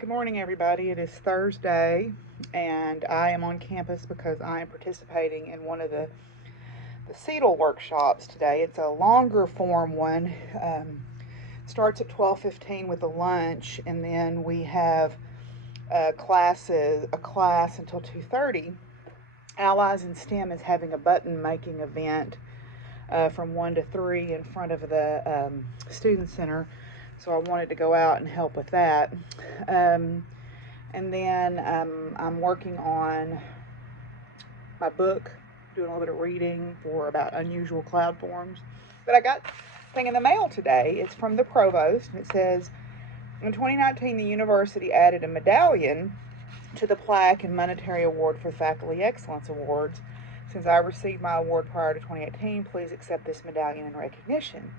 Good morning, everybody. It is Thursday, and I am on campus because I am participating in one of the CETL workshops today. It's a longer form one. Starts at 12:15 with a lunch, and then we have a class until 2:30. Allies in STEM is having a button making event from 1 to 3 in front of the student center. So I wanted to go out and help with that. And then I'm working on my book, doing a little bit of reading about unusual cloud forms. But I got a thing in the mail today. It's from the provost, and it says, in 2019, the university added a medallion to the plaque and monetary award for Faculty Excellence Awards. Since I received my award prior to 2018, please accept this medallion in recognition.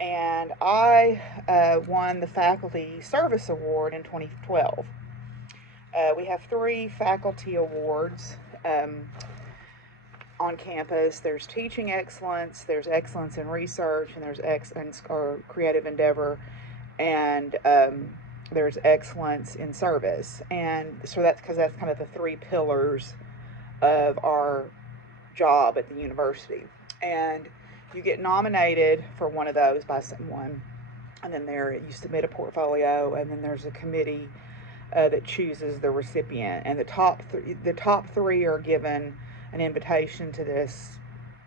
And I won the Faculty Service Award in 2012. We have 3 faculty awards on campus. There's Teaching Excellence, there's Excellence in Research, and there's Creative Endeavor, and there's Excellence in Service. And so that's because that's kind of the 3 pillars of our job at the university. And you get nominated for one of those by someone, and then you submit a portfolio, and then there's a committee that chooses the recipient. And the top 3 are given an invitation to this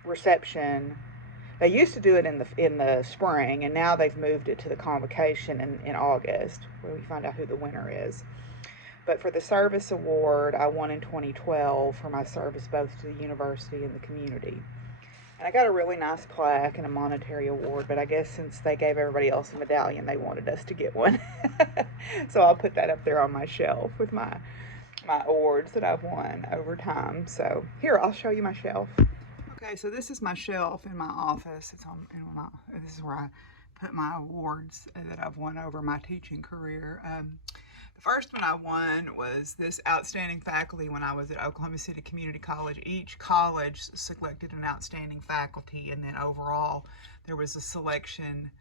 reception. They used to do it in the spring, and now they've moved it to the convocation in August, where we find out who the winner is. But for the service award, I won in 2012 for my service both to the university and the community. And I got a really nice plaque and a monetary award, but I guess since they gave everybody else a medallion, they wanted us to get one. So I'll put that up there on my shelf with my awards that I've won over time. So here, I'll show you my shelf. Okay, so this is my shelf in my office. This is where I put my awards that I've won over my teaching career. The first one I won was this outstanding faculty when I was at Oklahoma City Community College. Each college selected an outstanding faculty, and then overall there was a selection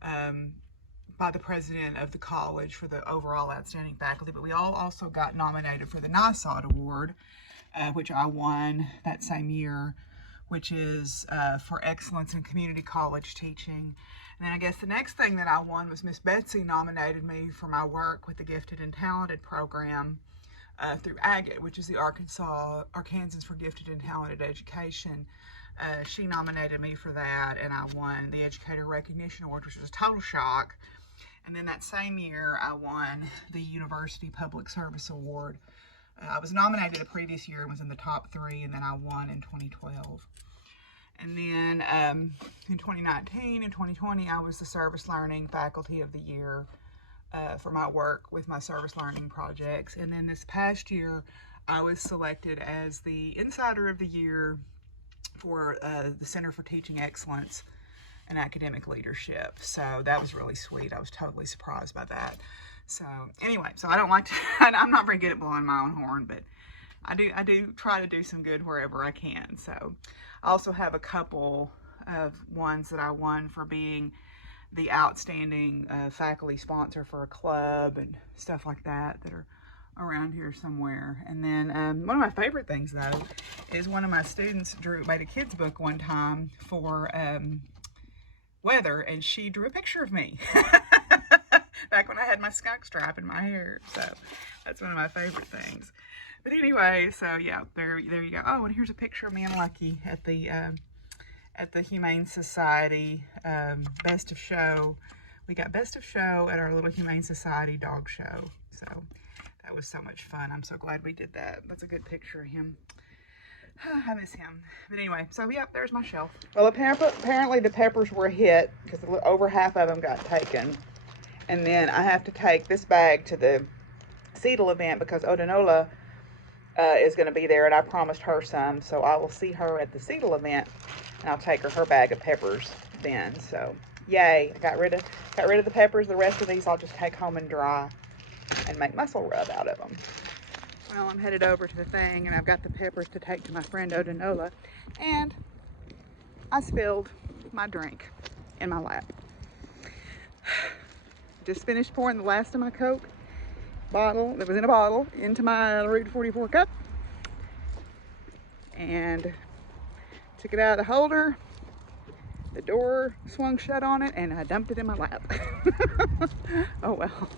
by the president of the college for the overall outstanding faculty. But we all also got nominated for the NISOT Award, which I won that same year, which is for excellence in community college teaching. And then I guess the next thing that I won was Miss Betsy nominated me for my work with the Gifted and Talented program through AGAT, which is the Arkansans for Gifted and Talented Education. She nominated me for that, and I won the Educator Recognition Award, which was a total shock. And then that same year, I won the University Public Service Award. I was nominated the previous year and was in the top 3, and then I won in 2012. And then in 2019 and 2020, I was the Service Learning Faculty of the Year for my work with my service learning projects. And then this past year, I was selected as the Insider of the Year for the Center for Teaching Excellence and Academic Leadership. So that was really sweet. I was totally surprised by that. So anyway, so I don't like to, I'm not very good at blowing my own horn, but I do try to do some good wherever I can. So I also have a couple of ones that I won for being the outstanding faculty sponsor for a club and stuff like that are around here somewhere. And then one of my favorite things, though, is one of my students made a kid's book one time for weather, and she drew a picture of me back when I had my skunk stripe in my hair. So that's one of my favorite things. But anyway, so yeah, there you go. Oh, and here's a picture of me and Lucky at the Humane Society Best of Show. We got Best of Show at our little Humane Society dog show. So that was so much fun. I'm so glad we did that. That's a good picture of him. I miss him. But anyway, so yeah, there's my shelf. Well, apparently the peppers were a hit because over half of them got taken. And then I have to take this bag to the CETL event because Odinola is going to be there, and I promised her some, so I will see her at the CETL event, and I'll take her bag of peppers then. So yay, I got rid of the peppers. The rest of these I'll just take home and dry and make muscle rub out of them. Well, I'm headed over to the thing, and I've got the peppers to take to my friend Odinola, and I spilled my drink in my lap. Just finished pouring the last of my Coke bottle that was in a bottle into my Route 44 cup and took it out of the holder. The door swung shut on it and I dumped it in my lap. Oh well.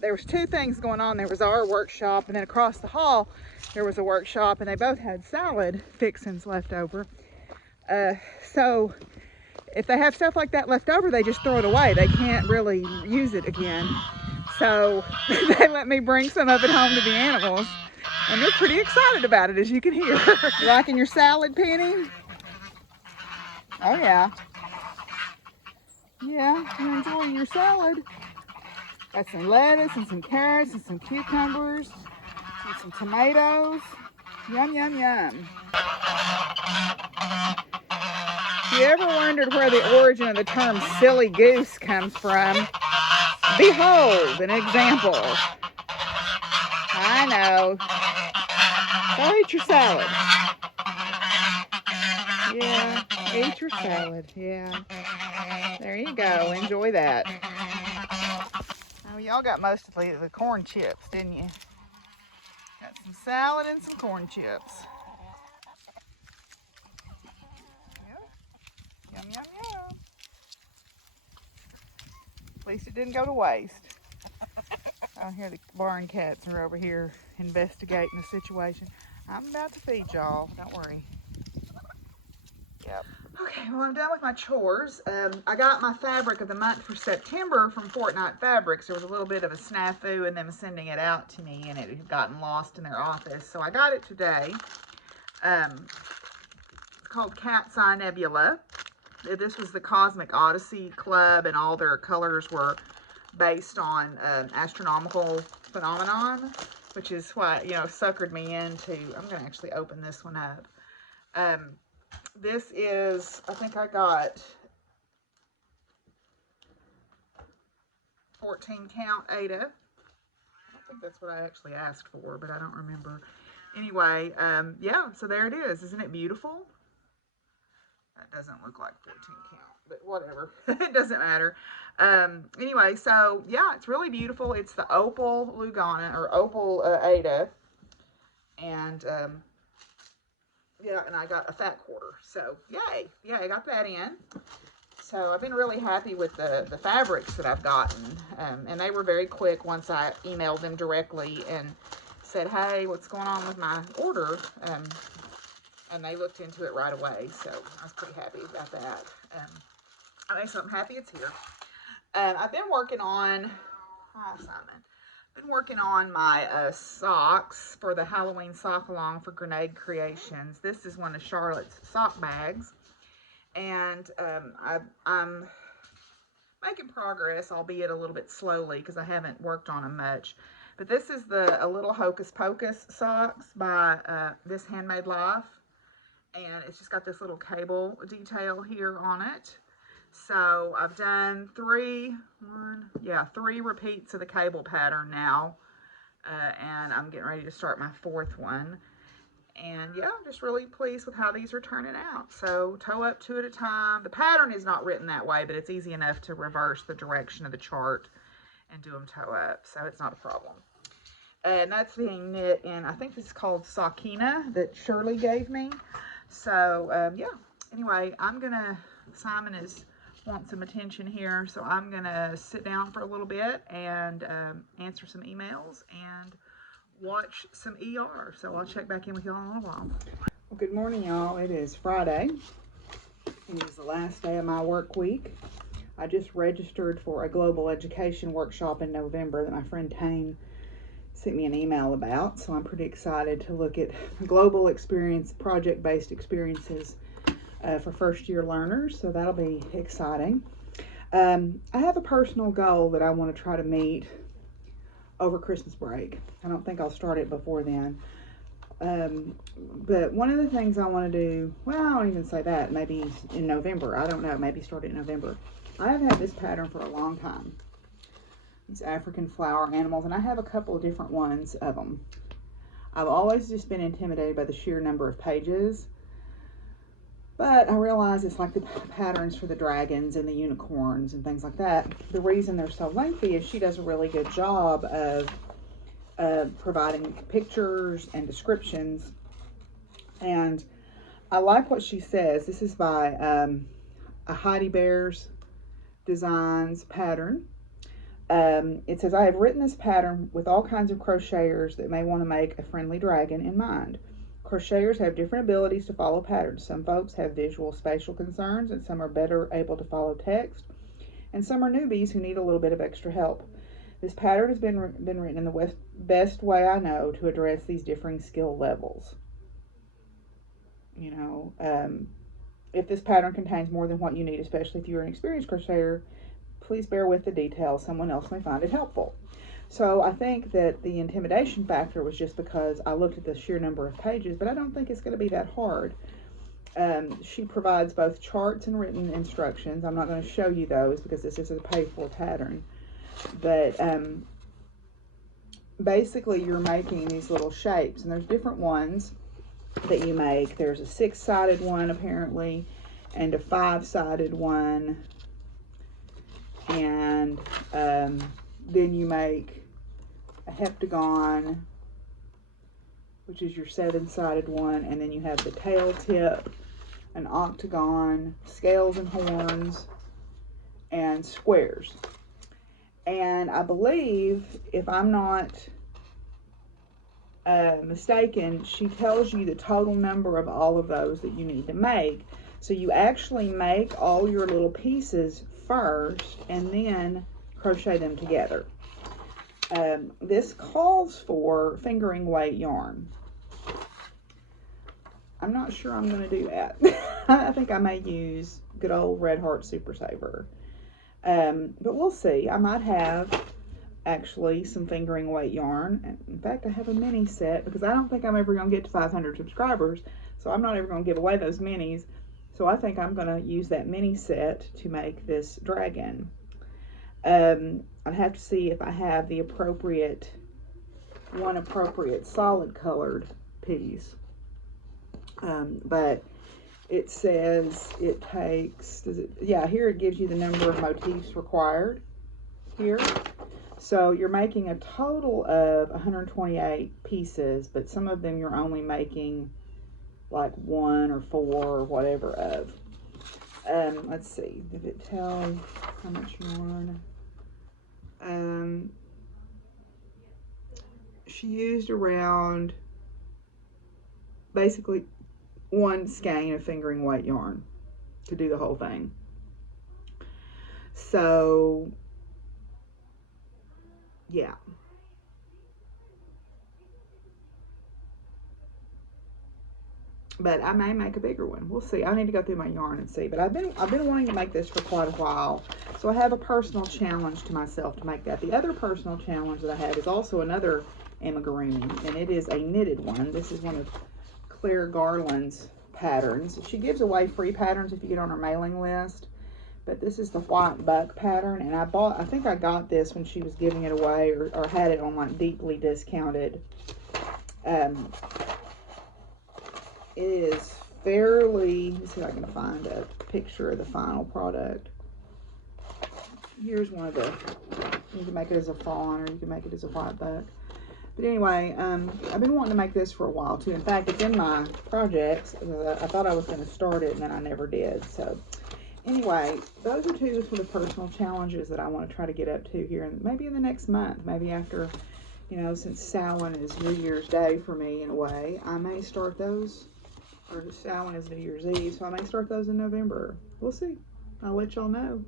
There was two things going on. There was our workshop, and then across the hall there was a workshop, and they both had salad fixings left over. So if they have stuff like that left over, they just throw it away. They can't really use it again. So they let me bring some of it home to the animals, and they're pretty excited about it, as you can hear. You liking your salad, Penny? Oh yeah. Yeah, you're enjoying your salad. Got some lettuce and some carrots and some cucumbers and some tomatoes. Yum, yum, yum. If you ever wondered where the origin of the term silly goose comes from, behold an example. I know. Go eat your salad. Yeah, eat your salad. Yeah. There you go. Enjoy that. Oh, y'all got most of the corn chips, didn't you? Got some salad and some corn chips. Yep. Yum, yum, yum. At least it didn't go to waste. I hear the barn cats are over here investigating the situation. I'm about to feed y'all. Don't worry. Yep. Okay, well, I'm done with my chores. I got my fabric of the month for September from Fortnite Fabrics. There was a little bit of a snafu in them sending it out to me, and it had gotten lost in their office. So I got it today. It's called Cat's Eye Nebula. This was the Cosmic Odyssey Club, and all their colors were based on astronomical phenomenon, which is what, suckered me into. I'm going to actually open this one up. This is, I think I got 14 count Ada. I don't think that's what I actually asked for, but I don't remember. Anyway, yeah, so there it is. Isn't it beautiful? That doesn't look like 14 count, but whatever. It doesn't matter. Anyway, so yeah, it's really beautiful. It's the Opal Lugana, or Opal Ada. And yeah, and I got a fat quarter. So yay. Yeah, I got that in. So I've been really happy with the fabrics that I've gotten. And they were very quick once I emailed them directly and said, hey, what's going on with my order? And they looked into it right away. So I was pretty happy about that. So I'm happy it's here. I've been working on, hi Simon, been working on my socks for the Halloween sock along for Grenade Creations. This is one of Charlotte's sock bags, and I'm making progress, albeit a little bit slowly because I haven't worked on them much. But this is a little Hocus Pocus socks by This Handmade Life, and it's just got this little cable detail here on it. So I've done three repeats of the cable pattern now, and I'm getting ready to start my fourth one. And yeah, I'm just really pleased with how these are turning out. So toe up, two at a time. The pattern is not written that way, but it's easy enough to reverse the direction of the chart and do them toe up, so it's not a problem. And that's being knit in, I think this is called Sakina that Shirley gave me. So yeah, anyway, Simon wants some attention here, so I'm gonna sit down for a little bit and answer some emails, and watch some ER. So I'll check back in with y'all in a little while. Well, good morning, y'all. It is Friday. It is the last day of my work week. I just registered for a global education workshop in November that my friend Tane sent me an email about. So I'm pretty excited to look at global experience, project-based experiences for first-year learners. So that'll be exciting. I have a personal goal that I want to try to meet over Christmas break. I don't think I'll start it before then. But one of the things I want to do, well, I don't even say that, maybe in November. I don't know, maybe start it in November. I have had this pattern for a long time. These African flower animals, and I have a couple of different ones of them. I've always just been intimidated by the sheer number of pages. But I realize it's like the patterns for the dragons and the unicorns and things like that. The reason they're so lengthy is she does a really good job of providing pictures and descriptions. And I like what she says. This is by a Heidi Bears Designs pattern. It says, I have written this pattern with all kinds of crocheters that may want to make a friendly dragon in mind. Crocheters have different abilities to follow patterns. Some folks have visual spatial concerns, and some are better able to follow text, and some are newbies who need a little bit of extra help. This pattern has been written in the best way I know to address these differing skill levels. You know, if this pattern contains more than what you need, especially if you're an experienced crocheter, please bear with the details. Someone else may find it helpful. So I think that the intimidation factor was just because I looked at the sheer number of pages, but I don't think it's going to be that hard. She provides both charts and written instructions. I'm not going to show you those because this is a paid-for pattern. But basically you're making these little shapes, and there's different ones that you make. There's a 6-sided one apparently, and a 5-sided one, and then you make a heptagon, which is your 7-sided one, and then you have the tail tip, an octagon, scales and horns, and squares. And I believe, if I'm not mistaken, she tells you the total number of all of those that you need to make. So you actually make all your little pieces first and then crochet them together. This calls for fingering weight yarn. I'm not sure I'm going to do that. I think I may use good old Red Heart Super Saver. But we'll see. I might have actually some fingering weight yarn. In fact, I have a mini set because I don't think I'm ever going to get to 500 subscribers. So I'm not ever going to give away those minis. So I think I'm going to use that mini set to make this dragon. I'd have to see if I have the appropriate solid colored piece. But it says it takes, here it gives you the number of motifs required here. So you're making a total of 128 pieces, but some of them you're only making like 1 or 4 or whatever of. Let's see, did it tell how much yarn? She used around basically 1 skein of fingering weight yarn to do the whole thing. So yeah. But I may make a bigger one. We'll see. I need to go through my yarn and see. But I've been wanting to make this for quite a while. So I have a personal challenge to myself to make that. The other personal challenge that I have is also another amigurumi, and it is a knitted one. This is one of Claire Garland's patterns. She gives away free patterns if you get on her mailing list. But this is the white buck pattern, and I think I got this when she was giving it away, or had it on like deeply discounted. It is fairly, let me see if I can find a picture of the final product. Here's one of the, you can make it as a fawn or you can make it as a white buck. But anyway, I've been wanting to make this for a while too. In fact, it's in my projects. I thought I was going to start it and then I never did. So anyway, those are two sort of personal challenges that I want to try to get up to here, and maybe in the next month, maybe after You know, since Samhain is New Year's Day for me in a way, I may start those, or Samhain is New Year's Eve, so I may start those in November. We'll see. I'll let y'all know.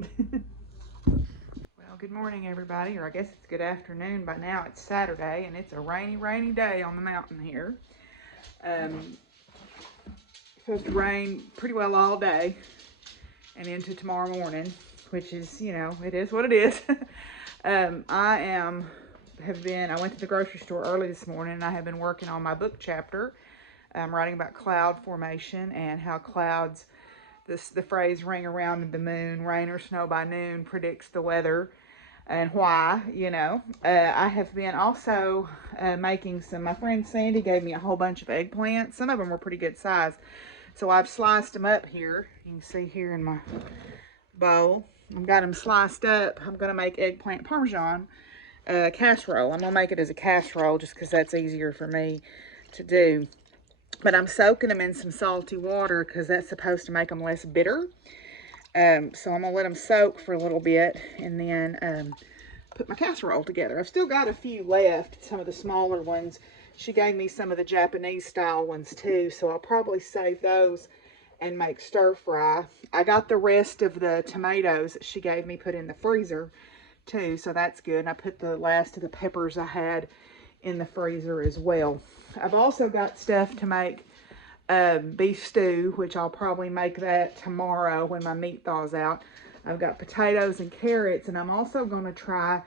Well, good morning, everybody, or I guess it's good afternoon by now. It's Saturday, and it's a rainy, rainy day on the mountain here. Supposed to rain pretty well all day and into tomorrow morning, which is, you know, it is what it is. I went to the grocery store early this morning, and I have been working on my book chapter. I'm writing about cloud formation and how clouds, the phrase ring around the moon, rain or snow by noon, predicts the weather and why, you know. I have been also making my friend Sandy gave me a whole bunch of eggplants. Some of them were pretty good size. So I've sliced them up here. You can see here in my bowl. I've got them sliced up. I'm going to make eggplant parmesan casserole. I'm going to make it as a casserole just because that's easier for me to do. But I'm soaking them in some salty water because that's supposed to make them less bitter. So I'm going to let them soak for a little bit and then put my casserole together. I've still got a few left, some of the smaller ones. She gave me some of the Japanese style ones too, so I'll probably save those and make stir fry. I got the rest of the tomatoes that she gave me put in the freezer too, so that's good. And I put the last of the peppers I had in the freezer as well. I've also got stuff to make beef stew, which I'll probably make that tomorrow when my meat thaws out. I've got potatoes and carrots, and I'm also going to try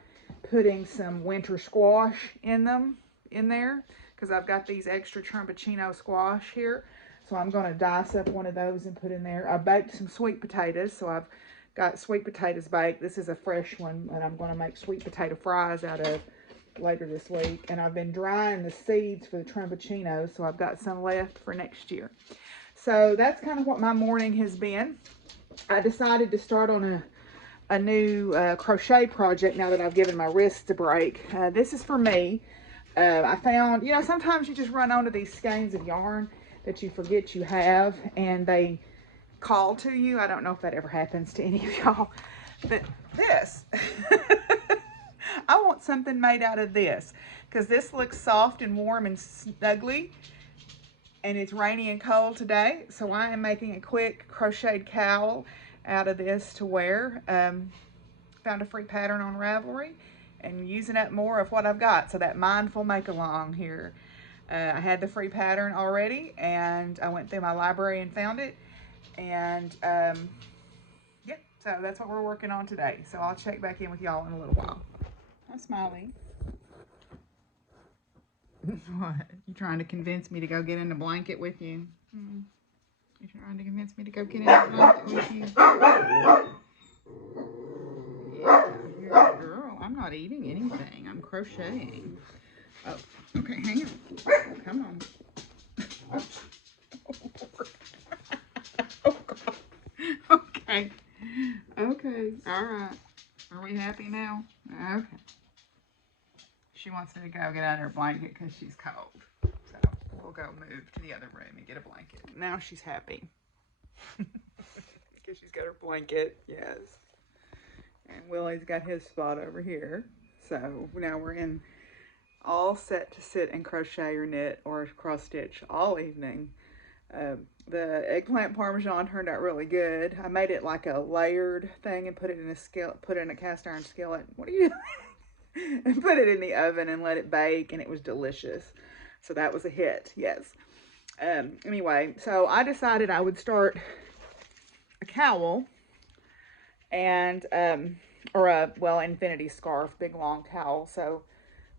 putting some winter squash in there, because I've got these extra Trumpicino squash here. So I'm going to dice up one of those and put in there. I baked some sweet potatoes, so I've got sweet potatoes baked. This is a fresh one that I'm going to make sweet potato fries out of later this week. And I've been drying the seeds for the Trumpicino, so I've got some left for next year. So that's kind of what my morning has been. I decided to start on a new crochet project now that I've given my wrists a break. This is for me. I found, you know, sometimes you just run onto these skeins of yarn that you forget you have, and they call to you. I don't know if that ever happens to any of y'all, but this, I want something made out of this, because this looks soft and warm and snuggly, and it's rainy and cold today, so I am making a quick crocheted cowl out of this to wear. Found a free pattern on Ravelry and using up more of what I've got. So that mindful make along here. I had the free pattern already, and I went through my library and found it. And yeah, so that's what we're working on today. So I'll check back in with y'all in a little while. Hi, Smiley. What? You trying to convince me to go get in the blanket with you? You trying to convince me to go get in the blanket with you? Yeah, you're a girl. I'm not eating anything. I'm crocheting. Oh, okay, hang on. Come on. Oh, God. Okay. Okay. All right. Are we happy now? Okay. She wants me to go get out of her blanket because she's cold. So we'll go move to the other room and get a blanket. Now she's happy. Because she's got her blanket. Yes. And Willie's got his spot over here. So now we're all set to sit and crochet or knit or cross stitch all evening. The eggplant parmesan turned out really good. I made it like a layered thing and put it in a cast iron skillet. What are you doing? And put it in the oven and let it bake, and it was delicious. So that was a hit. Yes. Anyway, so I decided I would start a cowl and infinity scarf, big long cowl. So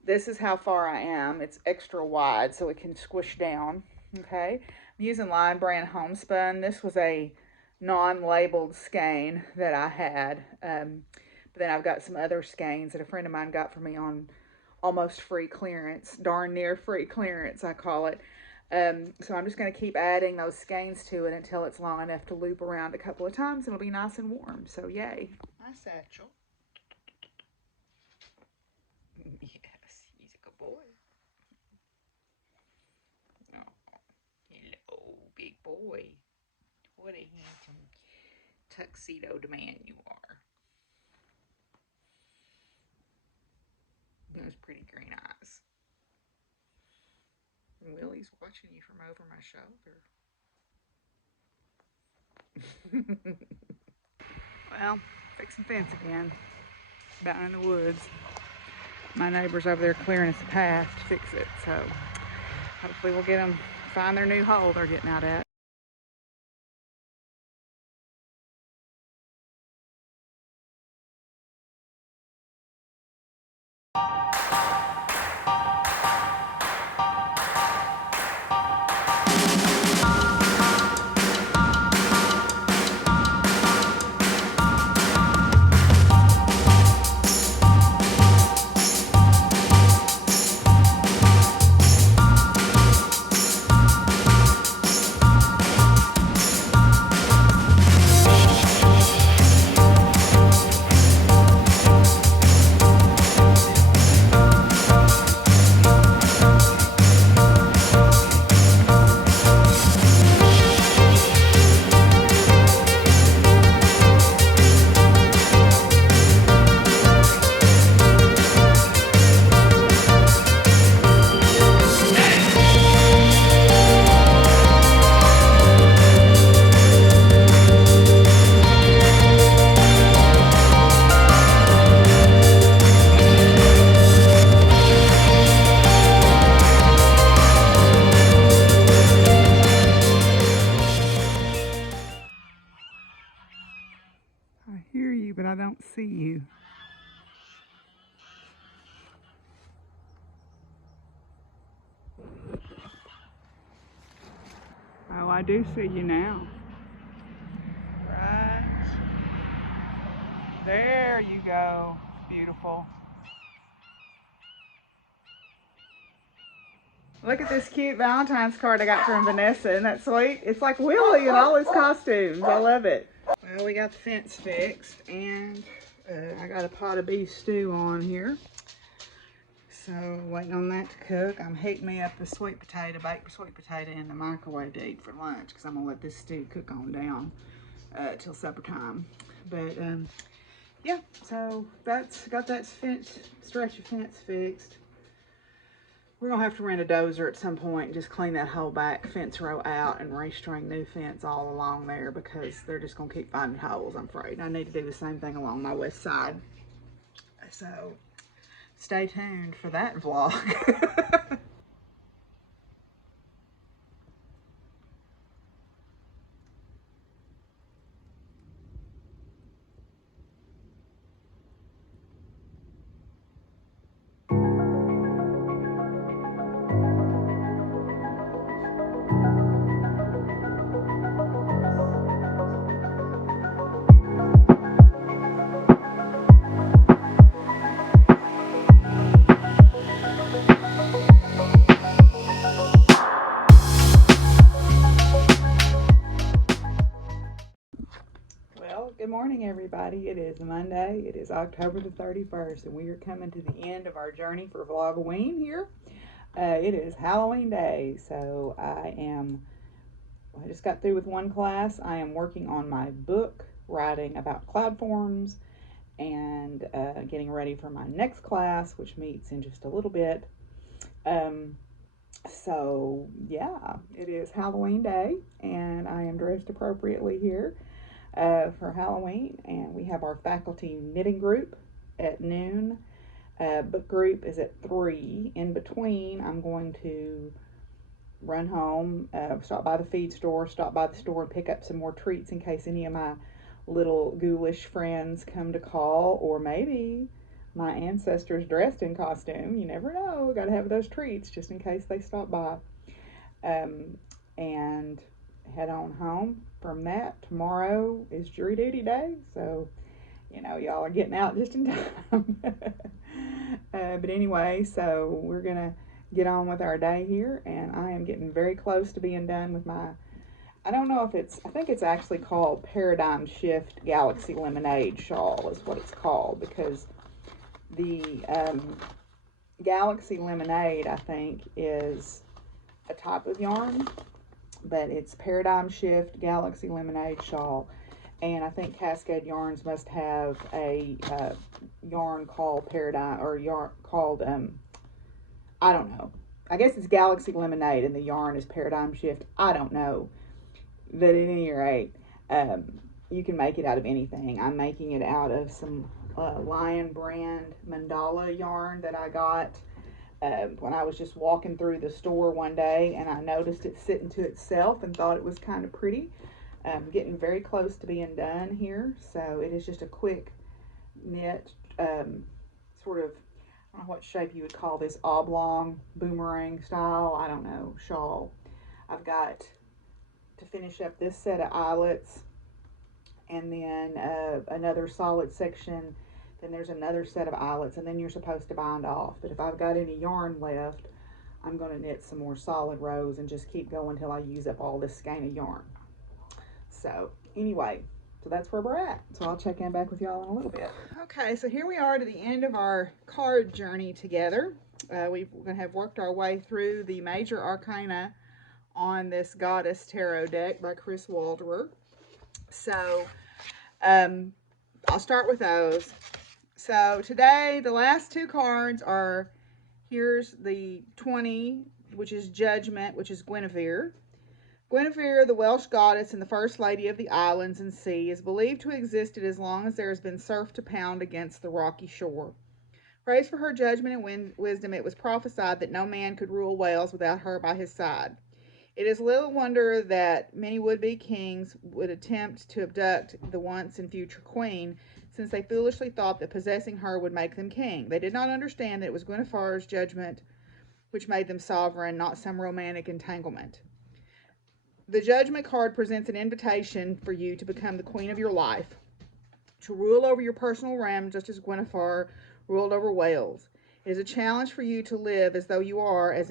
this is how far I am. It's extra wide so it can squish down. Okay, I'm using Lion Brand Homespun. This was a non-labeled skein that I had, but then I've got some other skeins that a friend of mine got for me on almost free clearance, darn near free clearance I call it. So I'm just going to keep adding those skeins to it until it's long enough to loop around a couple of times, and it'll be nice and warm. So yay. Hi, Satchel. Yes, he's a good boy. Oh, hello, big boy. What a handsome tuxedoed man you are. That's pretty, Granny. eyes. And Willie's watching you from over my shoulder. Well, fixing fence again. Down in the woods. My neighbor's over there clearing us a path to fix it, so hopefully we'll get them, find their new hole they're getting out at. I hear you, but I don't see you. Oh, I do see you now. Right. There you go. Beautiful. Look at this cute Valentine's card I got from Vanessa. Isn't that sweet? It's like Willie in all his costumes. I love it. Well, we got the fence fixed, and I got a pot of beef stew on here. So, waiting on that to cook. I'm heating me up the sweet potato, baked sweet potato in the microwave to eat for lunch, because I'm going to let this stew cook on down till supper time. But, yeah, so that's got that stretch of fence fixed. We're going to have to rent a dozer at some point and just clean that whole back fence row out and restring new fence all along there, because they're just going to keep finding holes, I'm afraid. I need to do the same thing along my west side. So, stay tuned for that vlog. Well, good morning, everybody. It is Monday. It is October the 31st, and we are coming to the end of our journey for Vlogoween here. It is Halloween day, so I just got through with one class. I am working on my book, writing about cloud forms, and getting ready for my next class, which meets in just a little bit. So, yeah, it is Halloween day, and I am dressed appropriately here for Halloween, and we have our faculty knitting group at noon. Book group is at 3. In between, I'm going to run home, stop by the feed store, stop by the store and pick up some more treats in case any of my little ghoulish friends come to call, or maybe my ancestors dressed in costume. You never know. Got to have those treats just in case they stop by. And head on home from that. Tomorrow is jury duty day, so you know y'all are getting out just in time. But anyway, so we're gonna get on with our day here, and I am getting very close to being done with my, I don't know if it's, I think it's actually called Paradigm Shift Galaxy Lemonade Shawl is what it's called, because the Galaxy Lemonade, I think, is a type of yarn, but it's Paradigm Shift Galaxy Lemonade Shawl. And I think Cascade Yarns must have a yarn called Paradigm, or yarn called I don't know. I guess it's Galaxy Lemonade and the yarn is Paradigm Shift. I don't know. But at any rate, um, you can make it out of anything. I'm making it out of some Lion brand mandala yarn that I got when I was just walking through the store one day, and I noticed it sitting to itself and thought it was kind of pretty. Getting very close to being done here, so it is just a quick knit, sort of, I don't know what shape you would call this, oblong boomerang style, I don't know, shawl. I've got to finish up this set of eyelets, and then another solid section, then there's another set of eyelets, and then you're supposed to bind off. But if I've got any yarn left, I'm going to knit some more solid rows and just keep going until I use up all this skein of yarn. So anyway, so that's where we're at. So I'll check in back with y'all in a little bit. Okay, so here we are to the end of our card journey together. We're going to have worked our way through the major arcana on this Goddess Tarot deck by Chris Waldwer. So I'll start with those. So today, the last two cards are, here's the 20, which is Judgment, which is Guinevere. Guinevere, the Welsh goddess and the first lady of the islands and sea, is believed to have existed as long as there has been surf to pound against the rocky shore. Praised for her judgment and wisdom, it was prophesied that no man could rule Wales without her by his side. It is little wonder that many would-be kings would attempt to abduct the once and future queen, since they foolishly thought that possessing her would make them king. They did not understand that it was Guinevere's judgment which made them sovereign, not some romantic entanglement. The Judgment card presents an invitation for you to become the queen of your life, to rule over your personal realm just as Guinevere ruled over Wales. It is a challenge for you to live as though you are as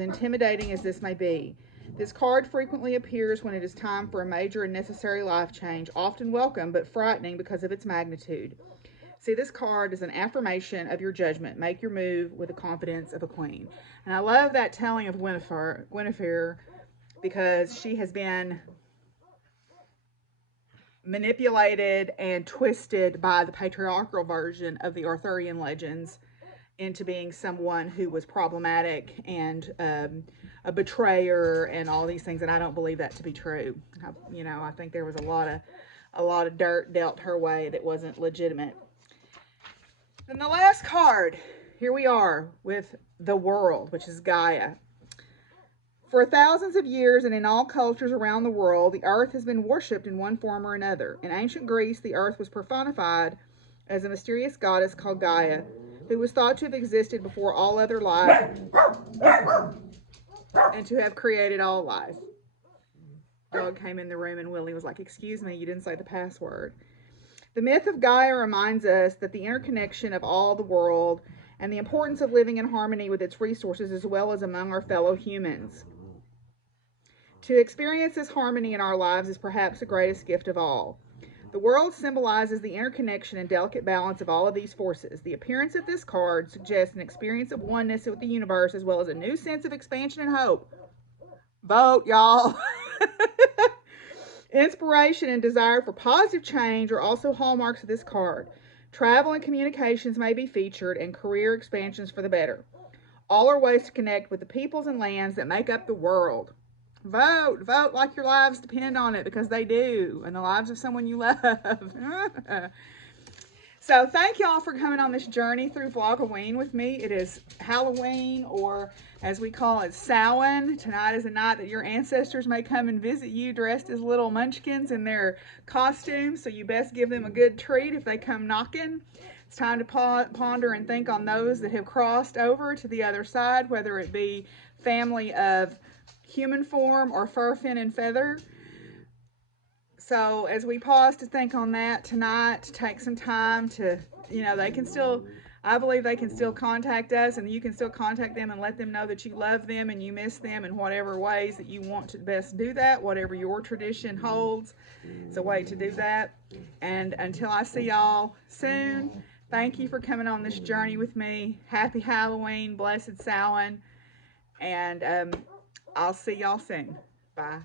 intimidating as this may be. This card frequently appears when it is time for a major and necessary life change, often welcome but frightening because of its magnitude. See this card as an affirmation of your judgment. Make your move with the confidence of a queen. And I love that telling of Guinevere because she has been manipulated and twisted by the patriarchal version of the Arthurian legends into being someone who was problematic and a betrayer and all these things, and I don't believe that to be true. I think there was a lot of dirt dealt her way that wasn't legitimate. And the last card, here we are with the world, which is Gaia. For thousands of years and in all cultures around the world, the earth has been worshipped in one form or another. In ancient Greece, the earth was personified as a mysterious goddess called Gaia, who was thought to have existed before all other life and to have created all life. Dog came in the room and Willie was like, "Excuse me, you didn't say the password." The myth of Gaia reminds us that the interconnection of all the world and the importance of living in harmony with its resources as well as among our fellow humans. To experience this harmony in our lives is perhaps the greatest gift of all. The world symbolizes the interconnection and delicate balance of all of these forces. The appearance of this card suggests an experience of oneness with the universe as well as a new sense of expansion and hope. Vote, y'all. Inspiration and desire for positive change are also hallmarks of this card. Travel and communications may be featured, and career expansions for the better. All are ways to connect with the peoples and lands that make up the world. Vote like your lives depend on it, because they do, and the lives of someone you love. So thank y'all for coming on this journey through Vlogoween with me. It is Halloween, or as we call it, Samhain. Tonight is a night that your ancestors may come and visit you dressed as little munchkins in their costumes, so you best give them a good treat if they come knocking. It's time to ponder and think on those that have crossed over to the other side, whether it be family of human form or fur, fin, and feather. So as we pause to think on that tonight, take some time to, they can still, I believe they can still contact us, and you can still contact them and let them know that you love them and you miss them in whatever ways that you want to best do that. Whatever your tradition holds is a way to do that. And until I see y'all soon, thank you for coming on this journey with me. Happy Halloween, blessed Samhain, and I'll see y'all soon. Bye.